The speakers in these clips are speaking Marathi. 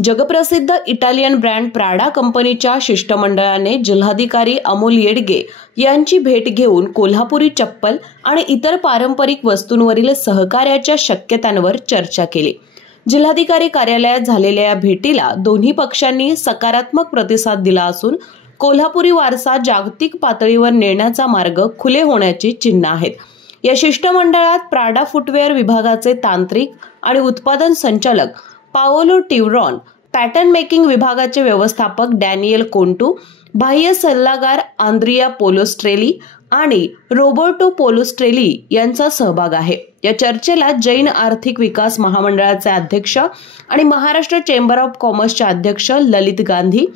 जगप्रसिद्ध इटालियन ब्रँड प्राडा कंपनीच्या शिष्टमंडळाने जिल्हाधिकारी अमोल येडगे यांची भेट घेऊन कोल्हापुरी चप्पल आणि इतर पारंपरिक वस्तूंवरील सहकार्याच्या शक्यतांवर चर्चा केली। जिल्हाधिकारी कार्यालयात झालेल्या या भेटीला दोन्ही पक्षांनी सकारात्मक प्रतिसाद दिला असून कोल्हापुरी वारसा जागतिक पातळीवर नेण्याचा मार्ग खुले होण्याची चिन्ह आहेत। या शिष्टमंडळात प्राडा फुटवेअर विभागाचे तांत्रिक आणि उत्पादन संचालक पाओलो टिवरॉन, पॅटर्न मेकिंग विभागाचे व्यवस्थापक डॅनियल कोंटू, बाह्य सल्लागार आंद्रिया पोलोस्ट्रेली आणि रोबर्टो पोलोस्ट्रेली यांचा सहभाग आहे। या चर्चेला जैन आर्थिक विकास महामंडळाचे अध्यक्ष आणि महाराष्ट्र चेंबर ऑफ कॉमर्सचे अध्यक्ष ललित गांधी,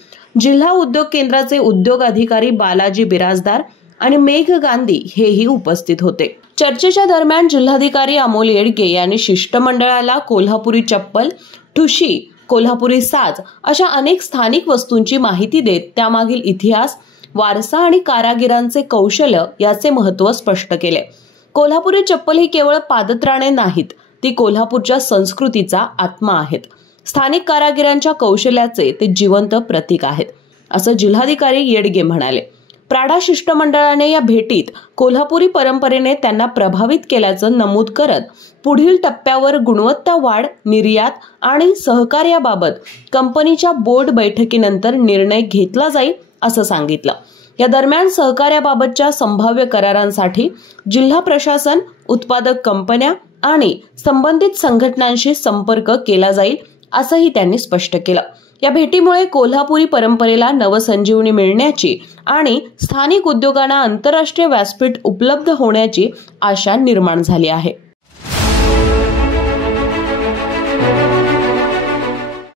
जिल्हा उद्योग केंद्राचे उद्योग अधिकारी बालाजी बिराजदार आणि मेघ गांधी हेही उपस्थित होते। चर्चेच्या दरम्यान जिल्हाधिकारी अमोल येडगे यांनी शिष्टमंडळाला कोल्हापुरी चप्पल, ठुशी, कोल्हापुरी साज अशा अनेक स्थानिक वस्तूंची माहिती देत त्यामागील इतिहास, वारसा आणि कारागिरांचे कौशल्य याचे महत्त्व स्पष्ट केले। कोल्हापुरी चप्पल ही केवळ पादत्राणे नाहीत, ती कोल्हापूरच्या संस्कृतीचा आत्मा आहेत। स्थानिक कारागिरांच्या कौशल्याचे ते जिवंत प्रतीक आहेत, असं जिल्हाधिकारी येडगे म्हणाले। प्राडा शिष्टमंडळाने या भेटीत कोल्हापुरी परंपरेने त्यांना प्रभावित केल्याचं नमूद करत पुढील टप्प्यावर गुणवत्ता वाढ, निर्यात आणि सहकार्याबाबत कंपनीच्या बोर्ड बैठकीनंतर निर्णय घेतला जाईल असं सांगितलं। या दरम्यान सहकार्याबाबतच्या संभाव्य करारांसाठी जिल्हा प्रशासन, उत्पादक कंपन्या आणि संबंधित संघटनांशी संपर्क केला जाईल असंही त्यांनी स्पष्ट केलं। या भेटीमुळे कोल्हापुरी परंपरेला नवसंजीवनी मिळण्याची आणि स्थानिक उद्योगांना आंतरराष्ट्रीय व्यासपीठ उपलब्ध होण्याची आशा निर्माण झाली आहे।